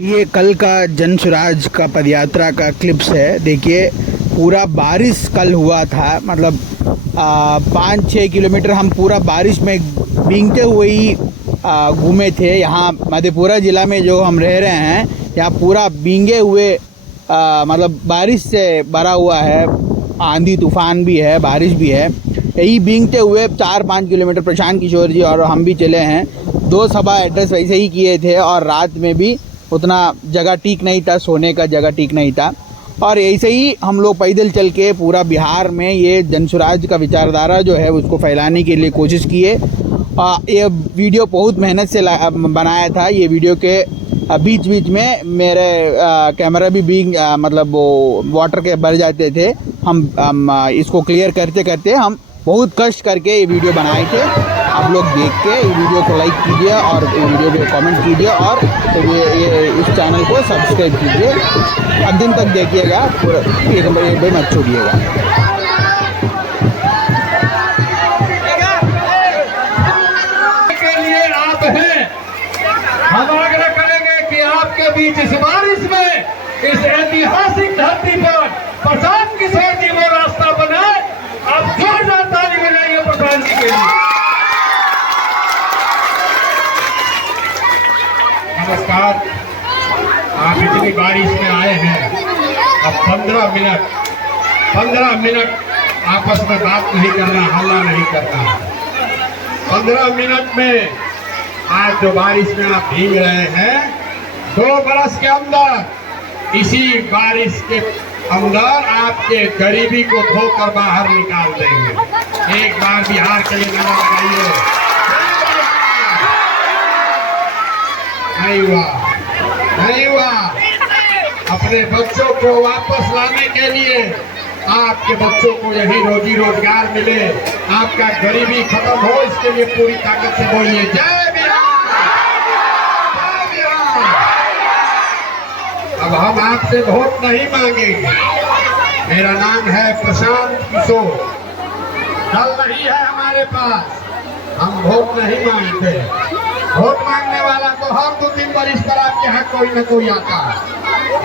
ये कल का जन स्वराज का पदयात्रा का क्लिप्स है। देखिए पूरा बारिश कल हुआ था, मतलब 5-6 किलोमीटर हम पूरा बारिश में भीगते हुए ही घूमे थे। यहाँ मधेपुरा ज़िला में जो हम रह रहे हैं, यहाँ पूरा भीगे हुए मतलब बारिश से भरा हुआ है, आंधी तूफान भी है, बारिश भी है। यही भीगते हुए 4-5 किलोमीटर प्रशांत किशोर जी और हम भी चले हैं। 2 सभा एड्रेस वैसे ही किए थे और रात में भी उतना जगह ठीक नहीं था, सोने का जगह ठीक नहीं था। और ऐसे ही हम लोग पैदल चल के पूरा बिहार में ये जनसुराज का विचारधारा जो है उसको फैलाने के लिए कोशिश किए। ये वीडियो बहुत मेहनत से बनाया था। ये वीडियो के बीच बीच में मेरे कैमरा भी भीग मतलब वो वाटर के भर जाते थे। हम इसको क्लियर करते करते हम बहुत कष्ट करके ये वीडियो बनाए थे। आप लोग देख के ये वीडियो को लाइक कीजिए और वीडियो को कमेंट कीजिए और ये इस चैनल को सब्सक्राइब कीजिए। अंतिम तक देखिएगा, पूरा एक भी मत छोड़िएगा। के लिए आप हैं, हम आग्रह करेंगे कि आपके बीच इस बारिश में, इस ऐतिहासिक धरती पर प्रशांत किशोर जी वो रास्ता बनाए। आप जोरदार ताली बजाइए प्रशांत जी के लिए। नमस्कार, आप इतनी बारिश में आए हैं, अब 15 मिनट आपस में बात नहीं करना, हल्ला नहीं करना। 15 मिनट में आज जो बारिश में आप भीग रहे हैं, 2 बरस के अंदर इसी बारिश के अंदर आपके गरीबी को धोकर बाहर निकाल देंगे। एक बार बिहार के लिए नारा लगाइए। नहीं हुआ, नहीं हुआ। अपने बच्चों को वापस लाने के लिए, आपके बच्चों को यही रोजी रोजगार मिले, आपका गरीबी खत्म हो, इसके लिए पूरी ताकत से बोलिए जय बिहार, जय बिहार। अब हम आपसे वोट नहीं मांगेंगे। मेरा नाम है प्रशांत किशोर, दल नहीं है हमारे पास, हम वोट नहीं मांगते। वोट मांगने वाला तो हर 2-3 बरिस पर आपके यहाँ कोई न कोई आता है,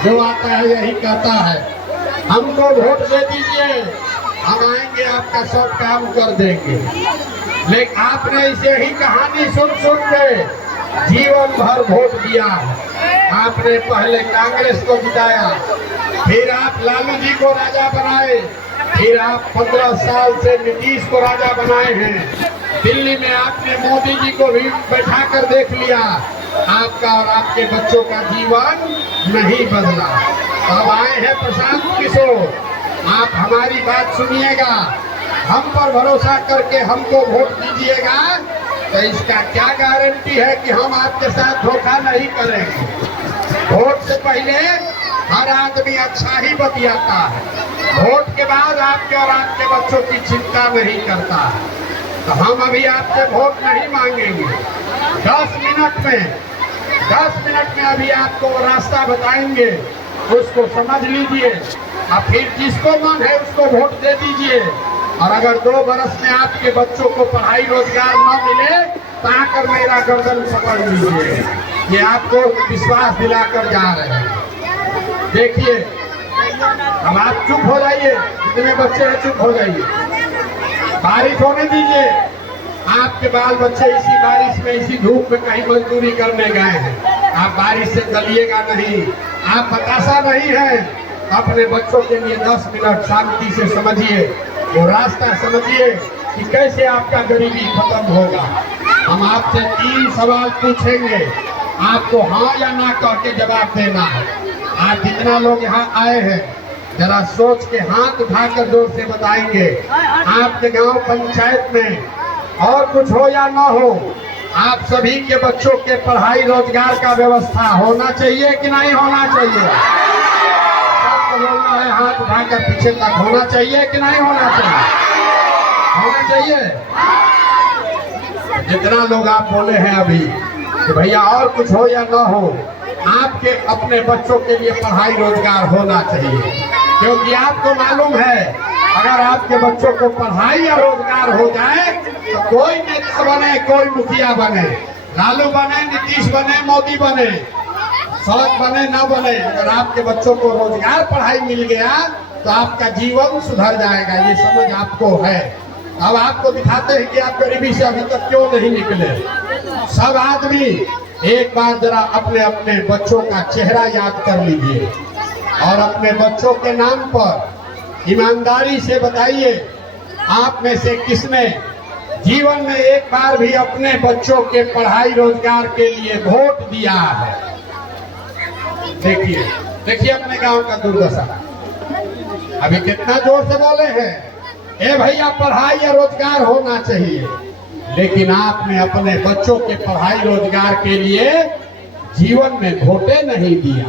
जो आता है यही कहता है हमको वोट दे दीजिए, हम आएंगे आपका सब काम कर देंगे। लेकिन आपने इसे ही कहानी सुन सुन के जीवन भर वोट दिया। आपने पहले कांग्रेस को जिताया, फिर आप लालू जी को राजा बनाए, फिर आप 15 साल से नीतीश को राजा बनाए हैं। दिल्ली में आपने मोदी जी को भी बैठा कर देख लिया, आपका और आपके बच्चों का जीवन नहीं बदला। अब आए हैं प्रशांत किशोर, आप हमारी बात सुनिएगा, हम पर भरोसा करके हमको वोट दीजिएगा, तो इसका क्या गारंटी है कि हम आपके साथ धोखा नहीं करेंगे। वोट से पहले हर आदमी अच्छा ही बतियाता है, वोट के बाद आपके और आपके बच्चों की चिंता नहीं करता है। तो हम अभी आपसे वोट नहीं मांगेंगे। 10 मिनट में अभी आपको रास्ता बताएंगे, उसको समझ लीजिए और फिर जिसको मन है उसको वोट दे दीजिए। और अगर 2 बरस में आपके बच्चों को पढ़ाई रोजगार न मिले तो आकर मेरा गर्दन पकड़ लीजिए। ये आपको विश्वास दिलाकर जा रहे हैं। देखिए, अब आप चुप हो जाइए, जितने बच्चे हैं चुप हो जाइए, बारिश होने दीजिए। आपके बाल बच्चे इसी बारिश में, इसी धूप में कहीं मजदूरी करने गए हैं, आप बारिश से गलिएगा नहीं। आप बतासा नहीं है, अपने बच्चों के लिए 10 मिनट शांति से समझिए, वो रास्ता समझिए कि कैसे आपका गरीबी खत्म होगा। हम आपसे 3 सवाल पूछेंगे, आपको हाँ या ना कह के जवाब देना है। आप जितना लोग यहाँ आए हैं जरा सोच के हाथ उठाकर जोर से बताएंगे, आपके गांव पंचायत में और कुछ हो या ना हो, आप सभी के बच्चों के पढ़ाई रोजगार का व्यवस्था होना चाहिए कि नहीं होना चाहिए? सबको बोलना है, हाथ उठाकर पीछे तक, होना चाहिए कि नहीं होना चाहिए? होना चाहिए। जितना लोग आप बोले हैं अभी कि भैया और कुछ हो या ना हो, आपके अपने बच्चों के लिए पढ़ाई रोजगार होना चाहिए। क्योंकि आपको मालूम है अगर आपके बच्चों को पढ़ाई या रोजगार हो जाए तो कोई नेता बने, कोई मुखिया बने, लालू बने, नीतीश बने, मोदी बने, सड़क बने ना बने, अगर आपके बच्चों को रोजगार पढ़ाई मिल गया तो आपका जीवन सुधर जाएगा। ये समझ आपको है। अब आपको दिखाते हैं कि आप गरीबी से अभी तक क्यों नहीं निकले। सब आदमी एक बार जरा अपने अपने बच्चों का चेहरा याद कर लीजिए और अपने बच्चों के नाम पर ईमानदारी से बताइए, आप में से किसने जीवन में एक बार भी अपने बच्चों के पढ़ाई रोजगार के लिए वोट दिया है? देखिए देखिए अपने गांव का दुर्दशा। अभी कितना जोर से बोले हैं, ए भैया पढ़ाई या रोजगार होना चाहिए, लेकिन आपने अपने बच्चों के पढ़ाई रोजगार के लिए जीवन में वोटे नहीं दिया।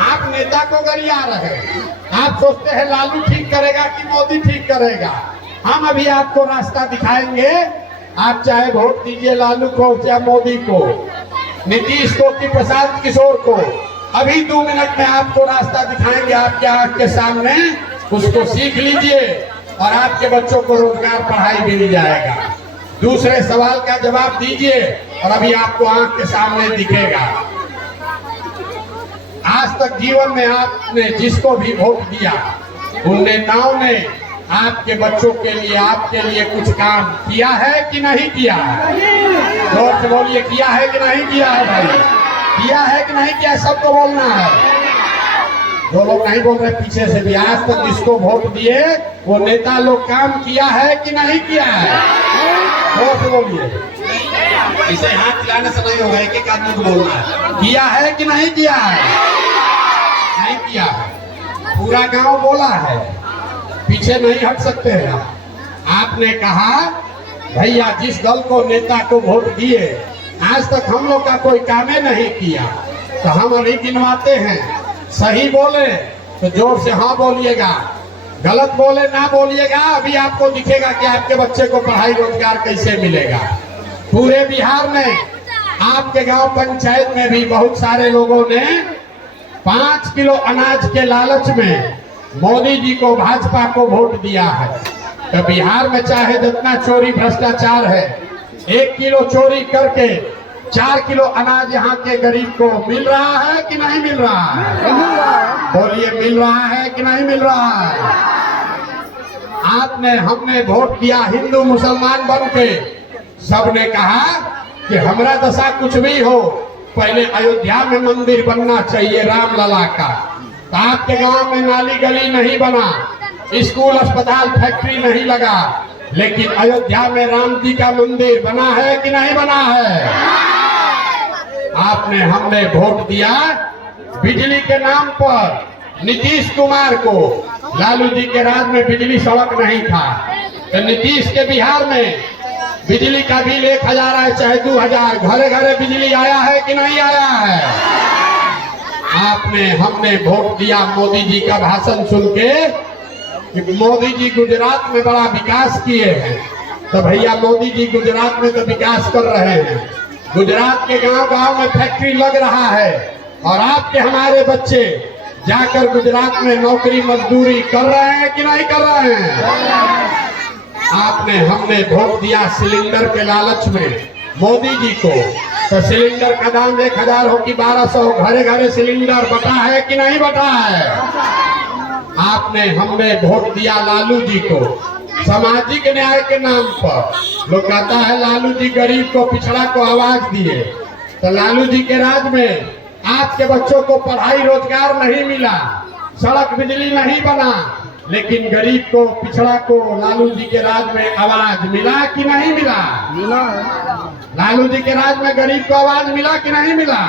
आप नेता को गरिया रहे, आप सोचते हैं लालू ठीक करेगा कि मोदी ठीक करेगा। हम अभी आपको रास्ता दिखाएंगे। आप चाहे वोट दीजिए लालू को, चाहे मोदी को, नीतीश को कि प्रशांत किशोर को, अभी 2 मिनट में आपको रास्ता दिखाएंगे आपके आंख के सामने। उसको सीख लीजिए और आपके बच्चों को रोजगार पढ़ाई मिल जाएगा। दूसरे सवाल का जवाब दीजिए और अभी आपको आंख के सामने दिखेगा। आज तक जीवन में आपने जिसको भी वोट दिया उन नेताओं ने आपके बच्चों के लिए, आपके लिए कुछ काम किया है कि नहीं किया है? जोर से बोलिए, किया है कि नहीं किया है भाई? किया है कि नहीं किया? सबको बोलना है। जो लोग नहीं बोल रहे पीछे से भी, आज तक जिसको वोट दिए वो नेता लोग काम किया है कि नहीं किया है? जोर से बोलिए। इसे हाथ हिलाने से नहीं होगा, एक एक आदमी को बोलना है। किया है कि नहीं किया है? नहीं किया है। पूरा गांव बोला है, पीछे नहीं हट सकते हैं। आपने कहा भैया जिस दल को, नेता को वोट दिए आज तक हम लोग का कोई कामे नहीं किया, तो हम अभी गिनवाते हैं। सही बोले तो जोर से हाँ बोलिएगा, गलत बोले ना बोलिएगा। अभी आपको दिखेगा कि आपके बच्चे को पढ़ाई रोजगार कैसे मिलेगा। पूरे बिहार में आपके गांव पंचायत में भी बहुत सारे लोगों ने 5 किलो अनाज के लालच में मोदी जी को, भाजपा को वोट दिया है। तो बिहार में चाहे जितना चोरी भ्रष्टाचार है, 1 किलो चोरी करके 4 किलो अनाज यहाँ के गरीब को मिल रहा है कि नहीं मिल रहा है? बोलिए, मिल रहा है कि नहीं मिल रहा है? आपने, हमने वोट दिया हिंदू मुसलमान बन के। सबने कहा कि हमारा दशा कुछ भी हो, पहले अयोध्या में मंदिर बनना चाहिए राम लला का। तो आपके गांव में नाली गली नहीं बना, स्कूल अस्पताल फैक्ट्री नहीं लगा, लेकिन अयोध्या में राम जी का मंदिर बना है कि नहीं बना है? आपने, हमने वोट दिया बिजली के नाम पर नीतीश कुमार को। लालू जी के राज में बिजली सड़क नहीं था, तो नीतीश के बिहार में बिजली का बिल 1000 आए चाहे 2000, घरे घरे बिजली आया है कि नहीं आया है? आपने, हमने वोट दिया मोदी जी का भाषण सुन के कि मोदी जी गुजरात में बड़ा विकास किए हैं। तो भैया मोदी जी गुजरात में तो विकास कर रहे हैं, गुजरात के गांव गांव में फैक्ट्री लग रहा है, और आपके हमारे बच्चे जाकर गुजरात में नौकरी मजदूरी कर रहे हैं कि नहीं कर रहे हैं? आपने, हमने वोट दिया सिलेंडर के लालच में मोदी जी को। तो सिलेंडर का दाम 1000 हो कि 1200, घरे घरे सिलेंडर बटा है कि नहीं बटा है? आपने, हमने वोट दिया लालू जी को सामाजिक न्याय के नाम पर। लोग कहता है लालू जी गरीब को, पिछड़ा को आवाज दिए। तो लालू जी के राज में आपके बच्चों को पढ़ाई रोजगार नहीं मिला, सड़क बिजली नहीं बना, लेकिन गरीब को, पिछड़ा को लालू जी के राज में आवाज मिला कि नहीं मिला? मिला। लालू जी के राज में गरीब को आवाज मिला कि नहीं मिला?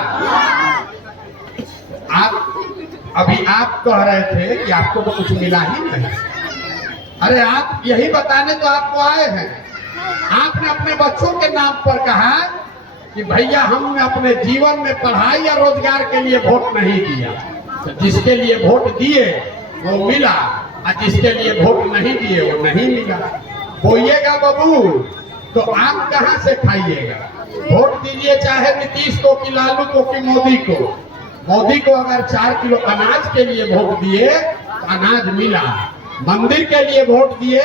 अभी आप कह रहे थे कि आपको तो कुछ मिला ही नहीं। अरे आप यही बताने तो आपको आए हैं। आपने अपने बच्चों के नाम पर कहा कि भैया हमने अपने जीवन में पढ़ाई या रोजगार के लिए वोट नहीं दिया। तो जिसके लिए वोट दिए वो मिला, और जिसके लिए वोट नहीं दिए वो नहीं मिला। बोइएगा बाबू, तो आप कहां से खाइएगा? वोट दीजिए चाहे नीतीश को कि लालू को कि मोदी को। मोदी को अगर 4 किलो अनाज के लिए वोट दिए तो अनाज मिला, मंदिर के लिए वोट दिए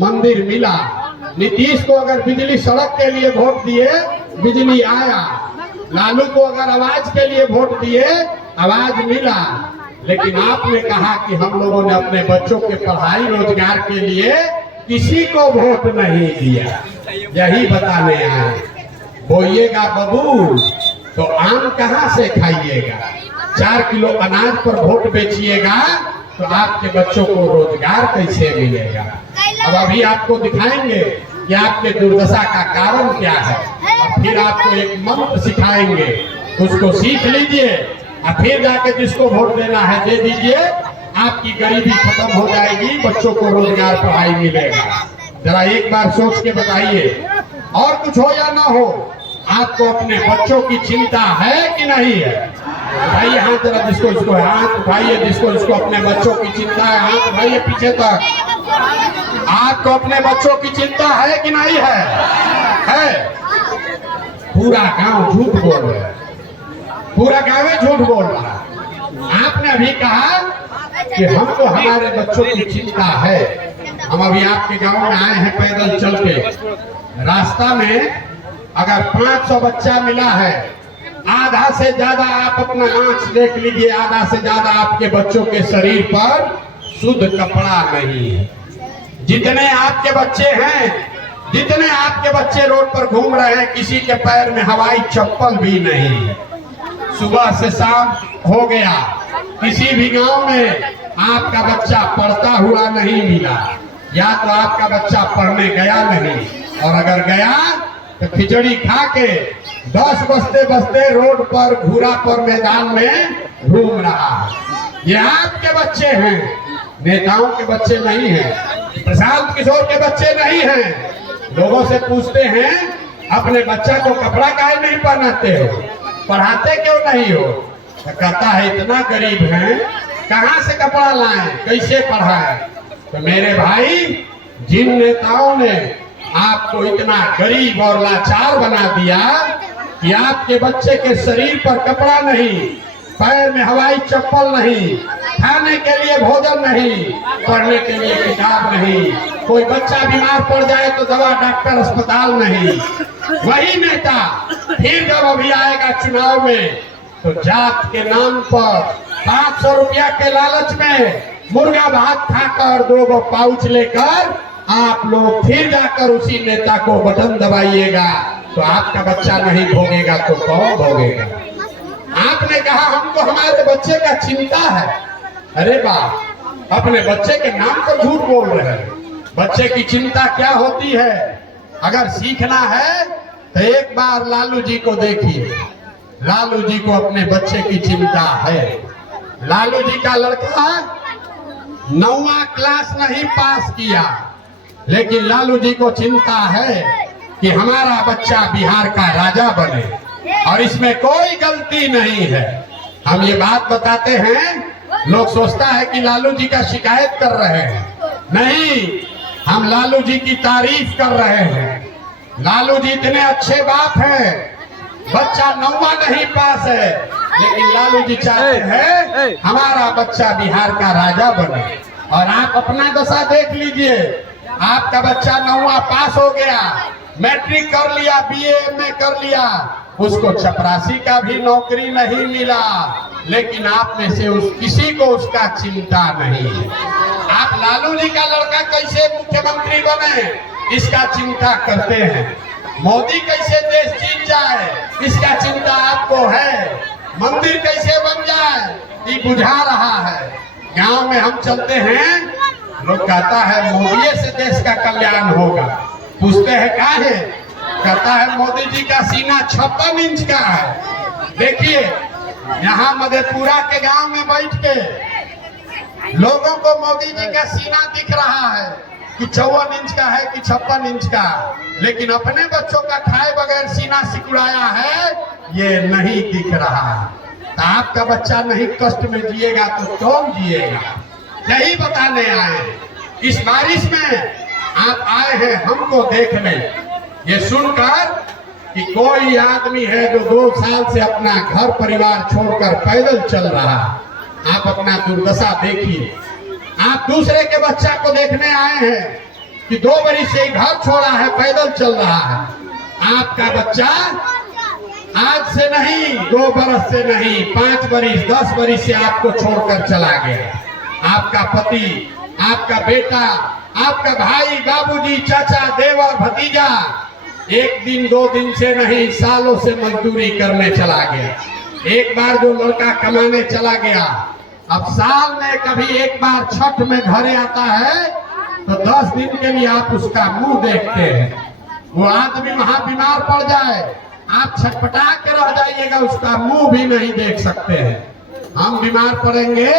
मंदिर मिला, नीतीश को अगर बिजली सड़क के लिए वोट दिए बिजली आया, लालू को अगर आवाज के लिए वोट दिए आवाज मिला। लेकिन आपने कहा कि हम लोगों ने अपने बच्चों के पढ़ाई रोजगार के लिए किसी को वोट नहीं दिया। यही बताने आए। बोइएगा बबूल तो आम कहां से खाइएगा? 4 किलो अनाज पर वोट बेचिएगा तो आपके बच्चों को रोजगार कैसे मिलेगा? अब अभी आपको दिखाएंगे कि आपके दुर्दशा का कारण क्या है, और फिर आपको एक मंत्र सिखाएंगे, उसको सीख लीजिए और फिर जाके जिसको वोट देना है दे दीजिए। आपकी गरीबी खत्म हो जाएगी, बच्चों को रोजगार पढ़ाई मिलेगा। जरा एक बार सोच के बताइए। और कुछ हो या ना हो, आपको अपने बच्चों की चिंता है कि नहीं है? उठाइए हाथ जरा, जिसको इसको हाथ उठाइए, जिसको इसको अपने बच्चों की चिंता है हाथ उठाइए पीछे तक। आपको अपने बच्चों की चिंता है कि नहीं है? है। पूरा गांव झूठ बोल रहा है, पूरा गांव झूठ बोल रहा है। आपने अभी कहा कि हमको हमारे बच्चों की चिंता है। हम अभी आपके गांव में आए हैं पैदल चल के, रास्ता में अगर 500 बच्चा मिला है, आधा से ज्यादा आप अपना आंख देख लीजिए, आधा से ज्यादा आपके बच्चों के शरीर पर शुद्ध कपड़ा नहीं है। जितने आपके बच्चे हैं, जितने आपके बच्चे रोड पर घूम रहे हैं, किसी के पैर में हवाई चप्पल भी नहीं है। सुबह से शाम हो गया, किसी भी गांव में आपका बच्चा पढ़ता हुआ नहीं मिला, या तो आपका बच्चा पढ़ने गया नहीं, और अगर गया तो खिचड़ी खा के 10 बजते बजते रोड पर घूरा पर मैदान में घूम रहा है। ये आपके बच्चे हैं, नेताओं के बच्चे नहीं हैं, प्रशांत किशोर के बच्चे नहीं हैं। लोगों से पूछते हैं अपने बच्चा को कपड़ा काहे नहीं पहनाते हो, पढ़ाते क्यों नहीं हो? तो कहता है इतना गरीब है, कहां से कपड़ा लाएं, कैसे पढ़ाएं? तो मेरे भाई, जिन नेताओं ने आपको इतना गरीब और लाचार बना दिया कि आपके बच्चे के शरीर पर कपड़ा नहीं, पैर में हवाई चप्पल नहीं, खाने के लिए भोजन नहीं, पढ़ने के लिए किताब नहीं, कोई बच्चा बीमार पड़ जाए तो दवा डॉक्टर अस्पताल नहीं, वही नेता फिर जब अभी आएगा चुनाव में तो जात के नाम पर 500 रुपया के लालच में मुर्गा भात खाकर 2 पाउच लेकर आप लोग फिर जाकर उसी नेता को बटन दबाइएगा, तो आपका बच्चा नहीं भोगेगा तो कौन भोगेगा? आपने कहा हमको हमारे बच्चे का चिंता है। अरे बाप, अपने बच्चे के नाम पर झूठ बोल रहे हैं। बच्चे की चिंता क्या होती है? अगर सीखना है तो एक बार लालू जी को देखिए। लालू जी को अपने बच्चे की चिंता है। लालू जी का लड़का 9वां क्लास नहीं पास किया, लेकिन लालू जी को चिंता है कि हमारा बच्चा बिहार का राजा बने, और इसमें कोई गलती नहीं है। हम ये बात बताते हैं, लोग सोचता है कि लालू जी का शिकायत कर रहे हैं। नहीं, हम लालू जी की तारीफ कर रहे हैं। लालू जी इतने अच्छे बाप हैं, बच्चा 9वां नहीं पास है, लेकिन लालू जी चाहते हैं हमारा बच्चा बिहार का राजा बने। और आप अपना दशा देख लीजिए, आपका बच्चा 9वां पास हो गया, मैट्रिक कर लिया, बीए एमए कर लिया, उसको चपरासी का भी नौकरी नहीं मिला, लेकिन आप में से किसी को उसका चिंता नहीं है। आप लालू जी का लड़का कैसे मुख्यमंत्री बने इसका चिंता करते हैं, मोदी कैसे देश जीत जाए इसका चिंता आपको है, मंदिर कैसे बन जाए ये बुझा रहा है। गांव में हम चलते हैं, लोग कहता है मोदी से देश का कल्याण होगा, पूछते हैं काहे? कहता है मोदी जी का सीना 56 इंच का है। देखिए यहाँ मधेपुरा के गांव में बैठ के लोगों को मोदी जी का सीना दिख रहा है कि 54 इंच का है कि 56 इंच का, लेकिन अपने बच्चों का खाए बगैर सीना सिकुड़ाया है ये नहीं दिख रहा। तो आपका बच्चा नहीं कष्ट में जिएगा तो कौन जिएगा? यही बताने आए। इस बारिश में आप आए हैं हमको देखने, ये सुनकर कि कोई आदमी है जो 2 साल से अपना घर परिवार छोड़कर पैदल चल रहा, आप अपना दुर्दशा देखिए। आप दूसरे के बच्चा को देखने आए हैं कि 2 बरस से घर छोड़ा है, पैदल चल रहा है। आपका बच्चा आज से नहीं, 2 बरस से नहीं, 5 बरस 10 बरस से आपको छोड़कर चला गया। आपका पति, आपका बेटा, आपका भाई, बाबूजी, चाचा, देवर, भतीजा 1 दिन 2 दिन से नहीं, सालों से मजदूरी करने चला गया। एक बार जो लड़का कमाने चला गया, अब साल में कभी एक बार छठ में घरे आता है तो 10 दिन के लिए आप उसका मुंह देखते हैं। वो आदमी वहां बीमार पड़ जाए, आप छटपटा के रह जाइएगा, उसका मुंह भी नहीं देख सकते हैं। हम बीमार पड़ेंगे,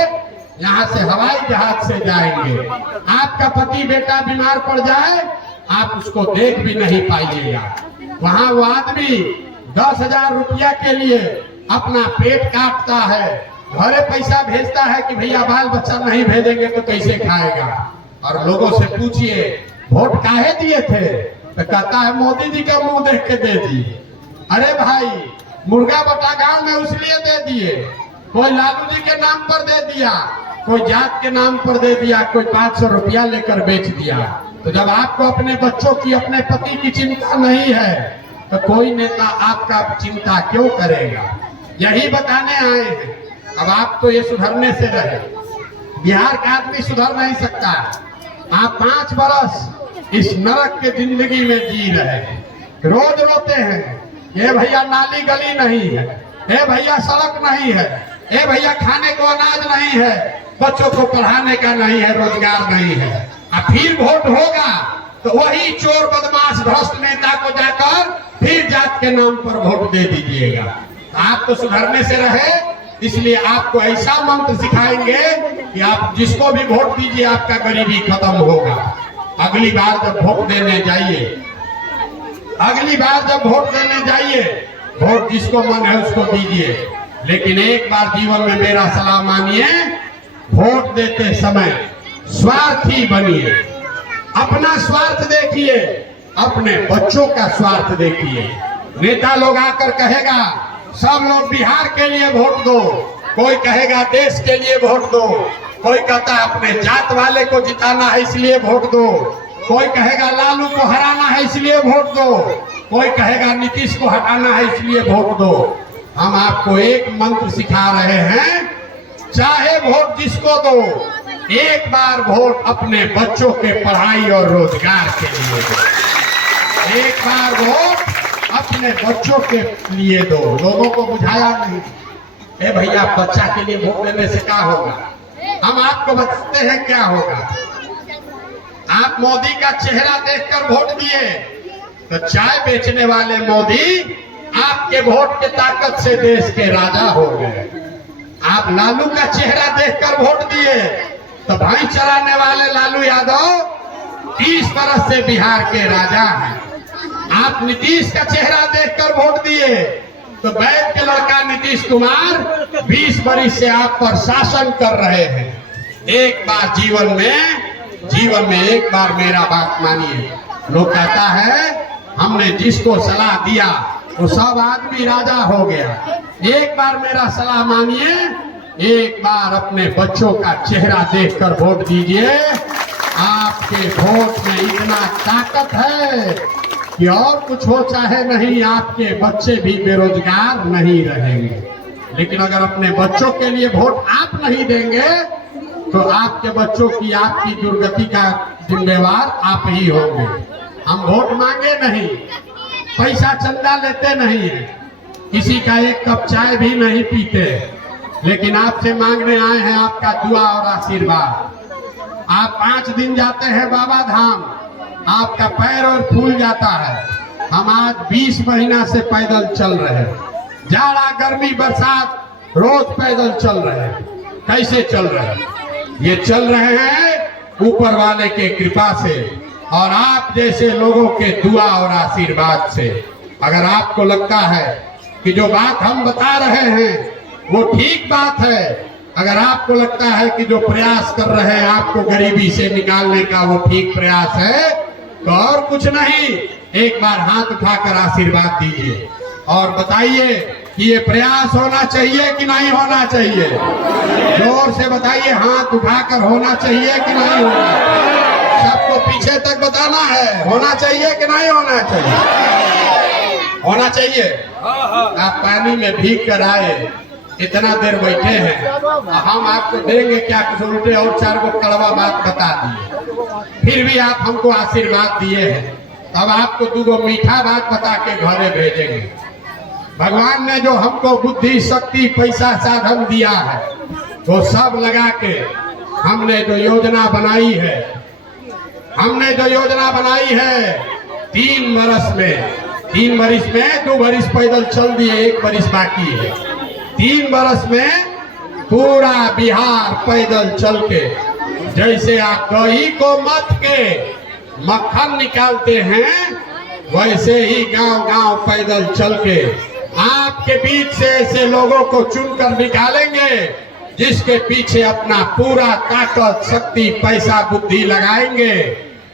यहाँ से हवाई जहाज से जाएंगे। आपका पति बेटा बीमार पड़ जाए, आप उसको देख भी नहीं पाइएगा। वहाँ वो आदमी 10,000 रुपया के लिए अपना पेट काटता है, घरे पैसा भेजता है कि भैया बाल बच्चा नहीं भेजेंगे तो कैसे खाएगा। और लोगों से पूछिए वोट काहे दिए थे, तो कहता है मोदी जी का मुंह देख के दे दिए। अरे भाई, मुर्गा बटा गांव में उसलिए दे दिए, कोई लालू जी के नाम पर दे दिया, कोई जात के नाम पर दे दिया, कोई 500 रुपया लेकर बेच दिया। तो जब आपको अपने बच्चों की, अपने पति की चिंता नहीं है तो कोई नेता आपका चिंता क्यों करेगा। यही बताने आए हैं। अब आप तो ये सुधरने से रहे, बिहार का आदमी सुधर नहीं सकता। आप 5 बरस इस नरक के जिंदगी में जी रहे हैं, रोज रोते हैं, ये भैया नाली गली नहीं है, ये भैया सड़क नहीं है, ये भैया खाने को अनाज नहीं है, बच्चों को पढ़ाने का नहीं है, रोजगार नहीं है। अब फिर वोट होगा तो वही चोर बदमाश भ्रष्ट नेता को जाकर फिर जात के नाम पर वोट दे दीजिएगा। आप तो सुधरने से रहे, इसलिए आपको ऐसा मंत्र सिखाएंगे कि आप जिसको भी वोट दीजिए आपका गरीबी खत्म होगा। अगली बार जब वोट देने जाइए, अगली बार जब वोट देने जाइए, वोट जिसको मन है उसको दीजिए, लेकिन एक बार जीवन में मेरा सलाह मानिए, वोट देते समय स्वार्थी बनिए। अपना स्वार्थ देखिए, अपने बच्चों का स्वार्थ देखिए। नेता लोग आकर कहेगा सब लोग बिहार के लिए वोट दो, कोई कहेगा देश के लिए वोट दो, कोई कहता है अपने जात वाले को जिताना है इसलिए वोट दो, कोई कहेगा लालू को हराना है इसलिए वोट दो, कोई कहेगा नीतीश को हटाना है इसलिए वोट दो। हम आपको एक मंत्र सिखा रहे हैं, चाहे वोट जिसको दो, एक बार वोट अपने बच्चों के पढ़ाई और रोजगार के लिए दो। एक बार वोट अपने बच्चों के लिए दो। लोगों को बुझाया नहीं, ए भैया बच्चा के लिए वोट देने से क्या होगा। हम आपको बताते हैं क्या होगा। आप मोदी का चेहरा देखकर वोट दिए तो चाय बेचने वाले मोदी आपके वोट के ताकत से देश के राजा हो गए। आप लालू का चेहरा देखकर वोट दिए तो भाई चलाने वाले लालू यादव 30 बरस से बिहार के राजा हैं। आप नीतीश का चेहरा देखकर वोट दिए तो बैठ के लड़का नीतीश कुमार 20 बरस से आप पर शासन कर रहे हैं। एक बार जीवन में एक बार मेरा बात मानिए। लोग कहता है हमने जिसको सलाह दिया वो सब आदमी राजा हो गया। एक बार मेरा सलाह मानिए, एक बार अपने बच्चों का चेहरा देखकर वोट दीजिए। आपके वोट में इतना ताकत है कि और कुछ हो चाहे नहीं, आपके बच्चे भी बेरोजगार नहीं रहेंगे। लेकिन अगर अपने बच्चों के लिए वोट आप नहीं देंगे तो आपके बच्चों की, आपकी दुर्गति का जिम्मेवार आप ही होंगे। हम वोट मांगे नहीं, पैसा चंदा लेते नहीं है, किसी का एक कप चाय भी नहीं पीते, लेकिन आपसे मांगने आए हैं आपका दुआ और आशीर्वाद। आप 5 दिन जाते हैं बाबा धाम, आपका पैर और फूल जाता है। हम आज 20 महीना से पैदल चल रहे हैं, जाड़ा गर्मी बरसात रोज पैदल चल रहे हैं। कैसे चल रहे हैं? ये चल रहे हैं ऊपर वाले के कृपा से और आप जैसे लोगों के दुआ और आशीर्वाद से। अगर आपको लगता है कि जो बात हम बता रहे हैं वो ठीक बात है, अगर आपको लगता है कि जो प्रयास कर रहे हैं आपको गरीबी से निकालने का वो ठीक प्रयास है, तो और कुछ नहीं, एक बार हाथ उठाकर आशीर्वाद दीजिए और बताइए कि ये प्रयास होना चाहिए कि नहीं होना चाहिए। जोर से बताइए, हाथ उठाकर होना चाहिए कि नहीं होना चाहिए। सबको पीछे तक बताना है, होना चाहिए कि नहीं होना चाहिए। होना चाहिए। आप पानी में भीग कर आए, इतना देर बैठे हैं, हम आपको देंगे क्या कुछ उल्टे और 4 को कड़वा बात बता दिए, फिर भी आप हमको आशीर्वाद दिए हैं। अब आपको 2 मीठा बात बता के घरे भेजेंगे। भगवान ने जो हमको बुद्धि, शक्ति, पैसा, साधन दिया है, वो सब लगा के हमने जो योजना बनाई है, 3 वर्ष में 2 वर्ष पैदल चल दिए, 1 वर्ष बाकी है। 3 वर्ष में पूरा बिहार पैदल चल के, जैसे आप दही को मथ के मक्खन निकालते हैं, वैसे ही गांव-गांव पैदल चल के आपके बीच से ऐसे लोगों को चुनकर निकालेंगे जिसके पीछे अपना पूरा ताकत, शक्ति, पैसा, बुद्धि लगाएंगे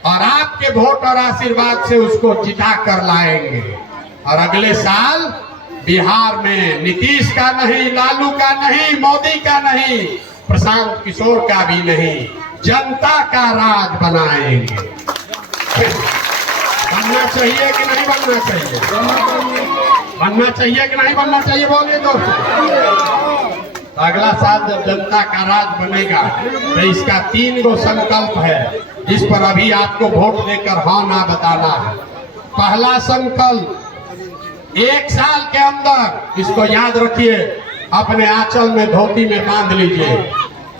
और आपके वोट और आशीर्वाद से उसको जिता कर लाएंगे। और अगले साल बिहार में नीतीश का नहीं, लालू का नहीं, मोदी का नहीं, प्रशांत किशोर का भी नहीं, जनता का राज बनाएंगे। बनना चाहिए कि नहीं बनना चाहिए? बनना चाहिए कि नहीं बनना चाहिए? बोलिए दोस्तों। तो अगला साल जब जनता का राज बनेगा तो इसका 3 गो संकल्प है, जिस पर अभी आपको वोट देकर हाँ ना बताना है। पहला संकल्प, 1 साल के अंदर, इसको याद रखिए, अपने आंचल में, धोती में बांध लीजिए।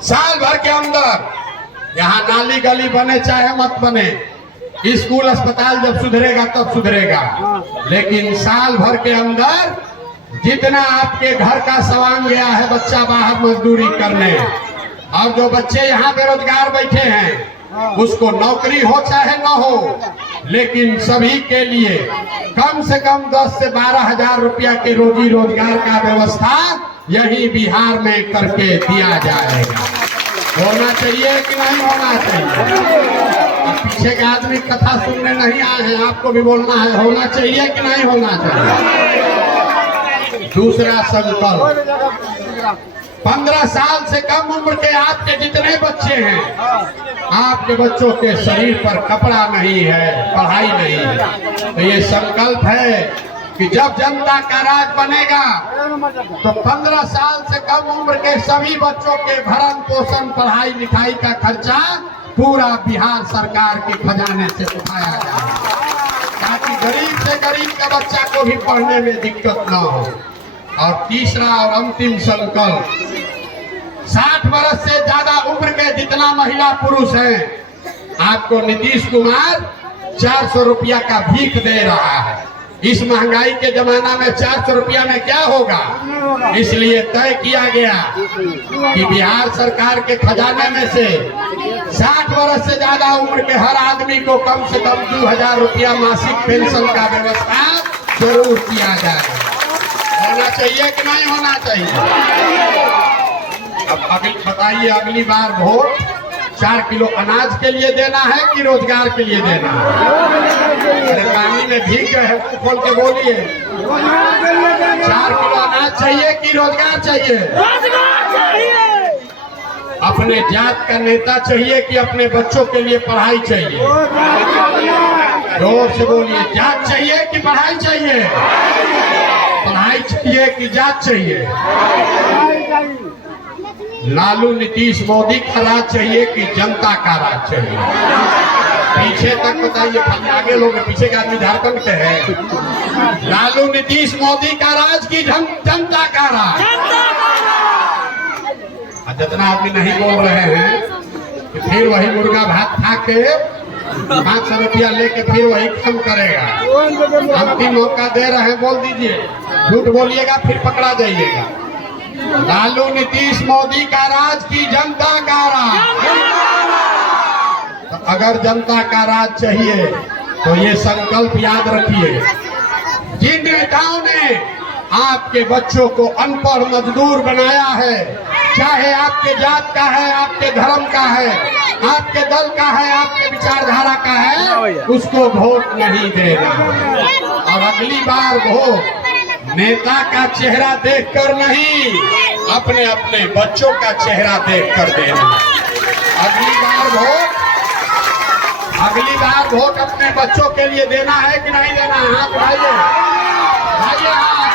साल भर के अंदर, यहाँ नाली गली बने चाहे मत बने, स्कूल अस्पताल जब सुधरेगा तब सुधरेगा, लेकिन साल भर के अंदर जितना आपके घर का सवांग गया है बच्चा बाहर मजदूरी करने, और जो बच्चे यहाँ बेरोजगार बैठे हैं उसको नौकरी हो चाहे न हो, लेकिन सभी के लिए कम से कम 10 से 12 हजार रुपया के रोजी रोजगार का व्यवस्था यही बिहार में करके दिया जाएगा। होना चाहिए कि नहीं होना चाहिए? पीछे के आदमी कथा सुनने नहीं आए हैं, आपको भी बोलना है, होना चाहिए कि नहीं होना चाहिए? दूसरा संकल्प, 15 साल से कम उम्र के आपके जितने बच्चे हैं, आपके बच्चों के शरीर पर कपड़ा नहीं है, पढ़ाई नहीं है, तो ये संकल्प है कि जब जनता का राज बनेगा तो 15 साल से कम उम्र के सभी बच्चों के भरण पोषण, पढ़ाई लिखाई का खर्चा पूरा बिहार सरकार के खजाने से उठाया जाए, ताकि गरीब से गरीब का बच्चा को भी पढ़ने में दिक्कत न हो। और तीसरा और अंतिम संकल्प, 60 वर्ष से ज्यादा उम्र के जितना महिला पुरुष हैं, आपको नीतीश कुमार 400 रुपया का भीख दे रहा है। इस महंगाई के जमाना में 400 रुपया में क्या होगा, इसलिए तय किया गया कि बिहार सरकार के खजाने में से 60 वर्ष से ज्यादा उम्र के हर आदमी को कम से कम 2000 रुपया मासिक पेंशन का व्यवस्था जरूर किया जाए। होना चाहिए कि नहीं होना चाहिए? अब अगली बताइए, अगली बार वोट 4 किलो अनाज के लिए देना है कि रोजगार के लिए देना है? अरे पानी में भीग गए हैं, खोल के बोलिए। 4 किलो अनाज चाहिए कि रोजगार चाहिए? रोजगार चाहिए। अपने जात का नेता चाहिए कि अपने बच्चों के लिए पढ़ाई चाहिए? जोर से बोलिए, जात चाहिए कि पढ़ाई चाहिए? पढ़ाई चाहिए कि जात चाहिए? लालू नीतीश मोदी का राज चाहिए कि जनता का राज चाहिए? पीछे तक बताइए, आगे लोग, पीछे के आदमी झारखंड के हैं। लालू नीतीश मोदी का राज की जनता का राज? जितना आदमी नहीं बोल रहे हैं कि फिर वही मुर्गा भात खा के 500 रुपया लेके फिर वही काम करेगा। अंतिम मौका दे रहे हैं, बोल दीजिए, झूठ बोलिएगा फिर पकड़ा जाइएगा। लालू नीतीश मोदी का राज की जनता का राज? तो अगर जनता का राज चाहिए तो ये संकल्प याद रखिए, जिन नेताओं ने आपके बच्चों को अनपढ़ मजदूर बनाया है, चाहे आपके जात का है, आपके धर्म का है, आपके दल का है, आपके विचारधारा का है, उसको वोट नहीं देना। और अगली बार वोट नेता का चेहरा देखकर नहीं, अपने अपने बच्चों का चेहरा देखकर देना। अगली बार वोट अपने बच्चों के लिए देना है कि नहीं देना? हाथ उठाइए, उठाइए हाथ,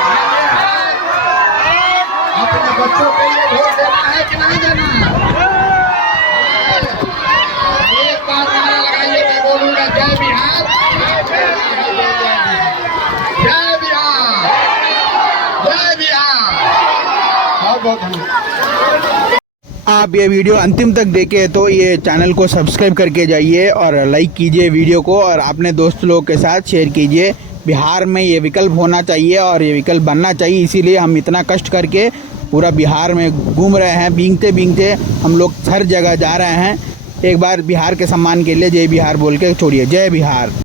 उठाइए हाथ। अपने बच्चों के लिए वोट देना है कि नहीं देना? एक बार नारा लगाइए, मैं बोलूंगा जय बिहार, जय बिहार, जय बिहार। बहुत बहुत धन्यवाद। आप ये वीडियो अंतिम तक देखें तो ये चैनल को सब्सक्राइब करके जाइए और लाइक कीजिए वीडियो को और अपने दोस्त लोगों के साथ शेयर कीजिए। बिहार में ये विकल्प होना चाहिए और ये विकल्प बनना चाहिए, इसीलिए हम इतना कष्ट करके पूरा बिहार में घूम रहे हैं। भीगते भीगते हम लोग हर जगह जा रहे हैं। एक बार बिहार के सम्मान के लिए जय बिहार बोल के छोड़िए। जय बिहार।